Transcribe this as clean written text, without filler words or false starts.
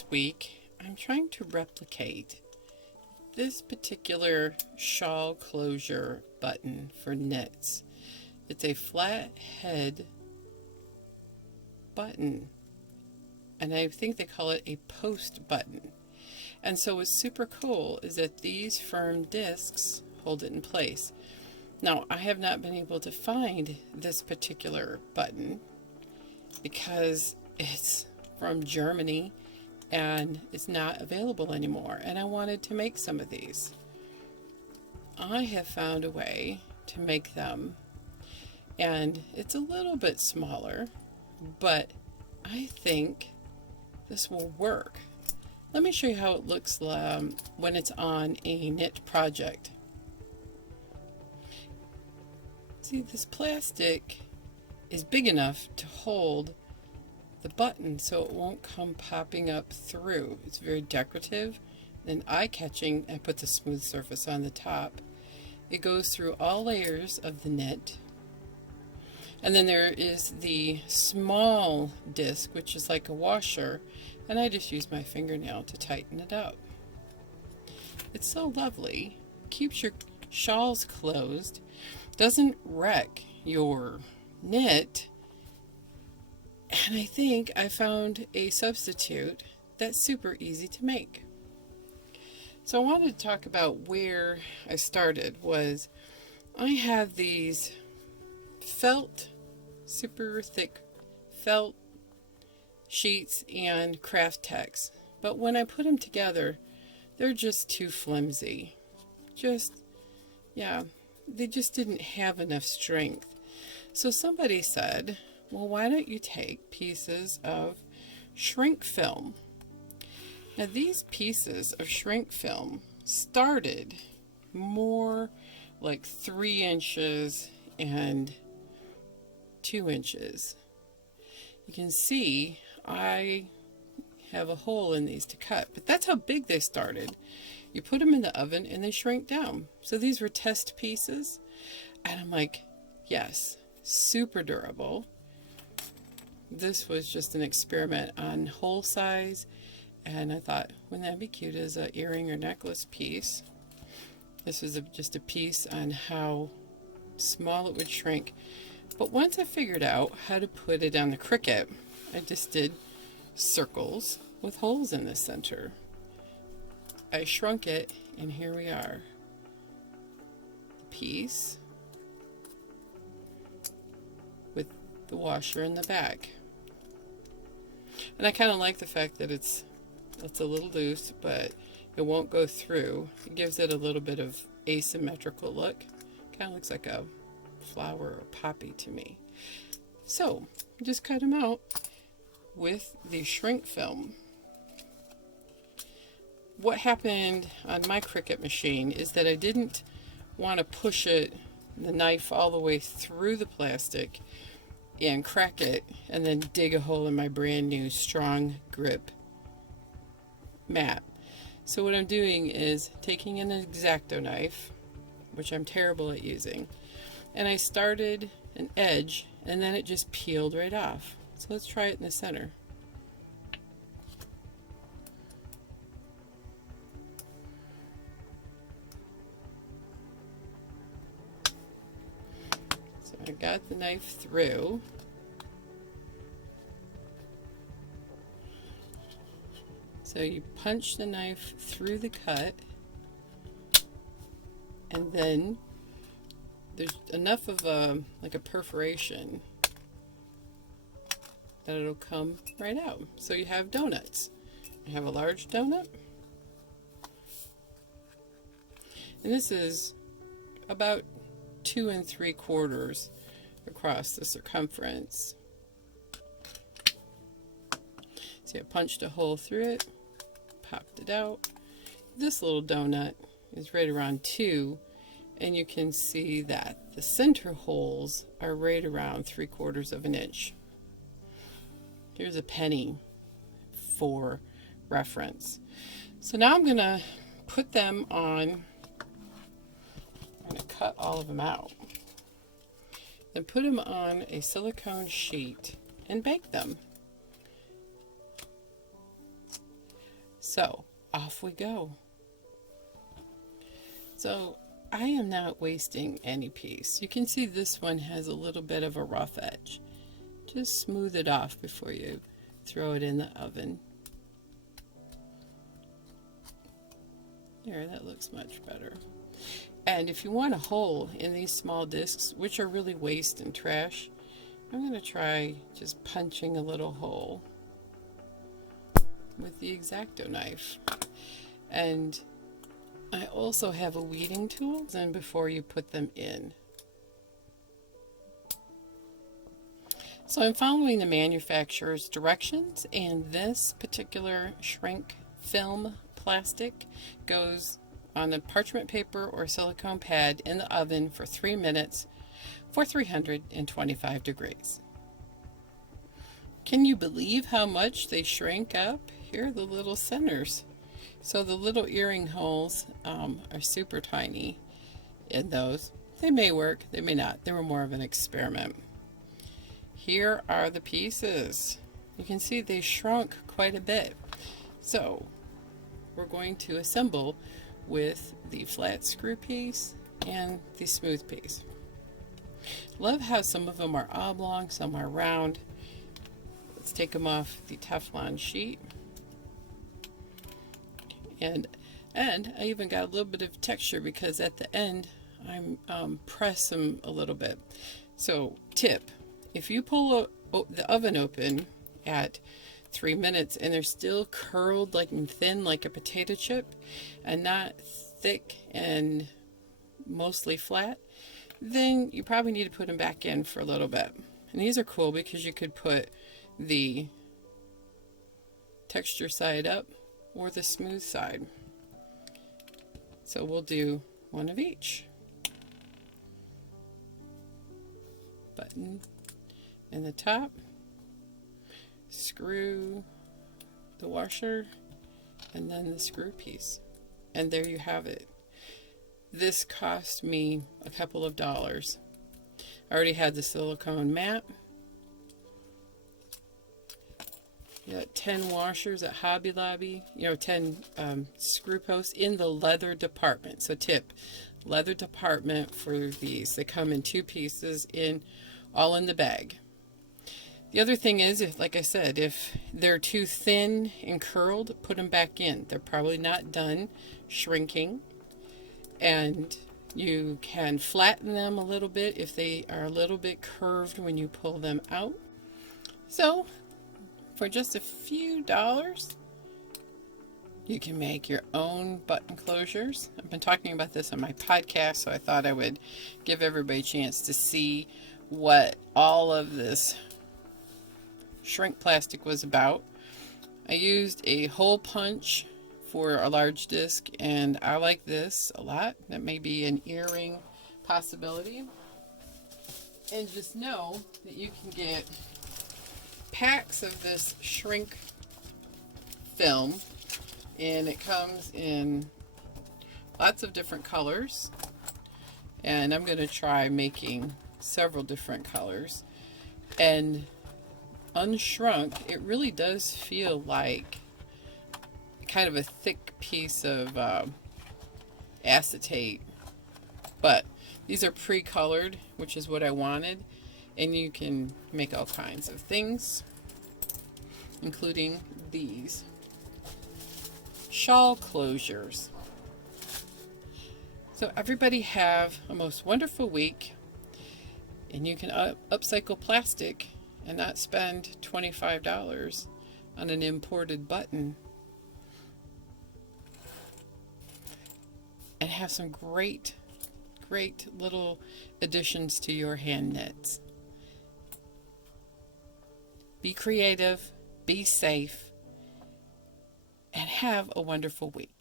this week, I'm trying to replicate this particular shawl closure button for knits. It's a flat head button, and I think they call it a post button. And so what's super cool is that these firm discs hold it in place. Now, I have not been able to find this particular button because it's from Germany and it's not available anymore, and I wanted to make some of these. I have found a way to make them, and it's a little bit smaller, but I think this will work. Let me show you how it looks when it's on a knit project. See, this plastic is big enough to hold the button so it won't come popping up through. It's very decorative and eye-catching. I put the smooth surface on the top. It goes through all layers of the knit. And then there is the small disc, which is like a washer, and I just use my fingernail to tighten it up. It's so lovely. Keeps your shawls closed, doesn't wreck your knit, and I think I found a substitute that's super easy to make. So I wanted to talk about where I started. Was I have these felt, super thick felt sheets and craft text, but when I put them together, they're just too flimsy. They just didn't have enough strength. So somebody said, well, why don't you take pieces of shrink film? Now, these pieces of shrink film started more like 3 inches and 2 inches. You can see I have a hole in these to cut, but that's how big they started. You put them in the oven and they shrink down. So these were test pieces, and I'm like, yes, super durable. This was just an experiment on hole size, and I thought, wouldn't that be cute as an earring or necklace piece? This was just a piece on how small it would shrink. But once I figured out how to put it on the Cricut, I just did circles with holes in the center. I shrunk it, and here we are. The piece with the washer in the back. And I kind of like the fact that it's a little loose, but it won't go through. It gives it a little bit of asymmetrical look. Kind of looks like a flower or poppy to me. So just cut them out with the shrink film. What happened on my Cricut machine is that I didn't want to push the knife all the way through the plastic and crack it and then dig a hole in my brand new strong grip mat. So what I'm doing is taking an X-Acto knife, which I'm terrible at using, and I started an edge and then it just peeled right off. So let's try it in the center. So I got the knife through. So you punch the knife through the cut, and then there's enough of a perforation that it'll come right out. So you have donuts. I have a large donut, and this is about 2 3/4 across the circumference. See, I punched a hole through it, popped it out. This little donut is right around 2, and you can see that the center holes are right around 3/4 of an inch. Here's a penny for reference. So now I'm going to put them on. I'm going to cut all of them out and put them on a silicone sheet and bake them. So off we go. So I am not wasting any piece. You can see this one has a little bit of a rough edge. Just smooth it off before you throw it in the oven. There, that looks much better. And if you want a hole in these small discs, which are really waste and trash, I'm going to try just punching a little hole with the X-Acto knife. And I also have a weeding tool and before you put them in. So I'm following the manufacturer's directions, and this particular shrink film plastic goes on a parchment paper or silicone pad in the oven for 3 minutes for 325 degrees. Can you believe how much they shrink up? Here are the little centers. So the little earring holes are super tiny in those. They may work, they may not. They were more of an experiment. Here are the pieces. You can see they shrunk quite a bit. So we're going to assemble with the flat screw piece and the smooth piece. Love how some of them are oblong, some are round. Let's take them off the Teflon sheet. And I even got a little bit of texture because at the end I'm press them a little bit. So tip, if you pull the oven open at 3 minutes and they're still curled like and thin like a potato chip and not thick and mostly flat, then you probably need to put them back in for a little bit. And these are cool because you could put the texture side up or the smooth side. So we'll do one of each. Button in the top, screw the washer, and then the screw piece. And there you have it. This cost me a couple of dollars. I already had the silicone mat. You got 10 washers at Hobby Lobby, 10 screw posts in the leather department. So tip, leather department for these. They come in 2 pieces all in the bag. The other thing is, like I said, if they're too thin and curled, put them back in. They're probably not done shrinking. And you can flatten them a little bit if they are a little bit curved when you pull them out. So for just a few dollars, you can make your own button closures. I've been talking about this on my podcast, so I thought I would give everybody a chance to see what all of this shrink plastic was about. I used a hole punch for a large disc, and I like this a lot. That may be an earring possibility. And just know that you can get packs of this shrink film, and it comes in lots of different colors, and I'm going to try making several different colors. And unshrunk, it really does feel like kind of a thick piece of acetate, but these are pre-colored, which is what I wanted. And you can make all kinds of things, including these shawl closures. So everybody have a most wonderful week, and you can upcycle plastic and not spend $25 on an imported button, and have some great little additions to your hand knits. Be creative, be safe, and have a wonderful week.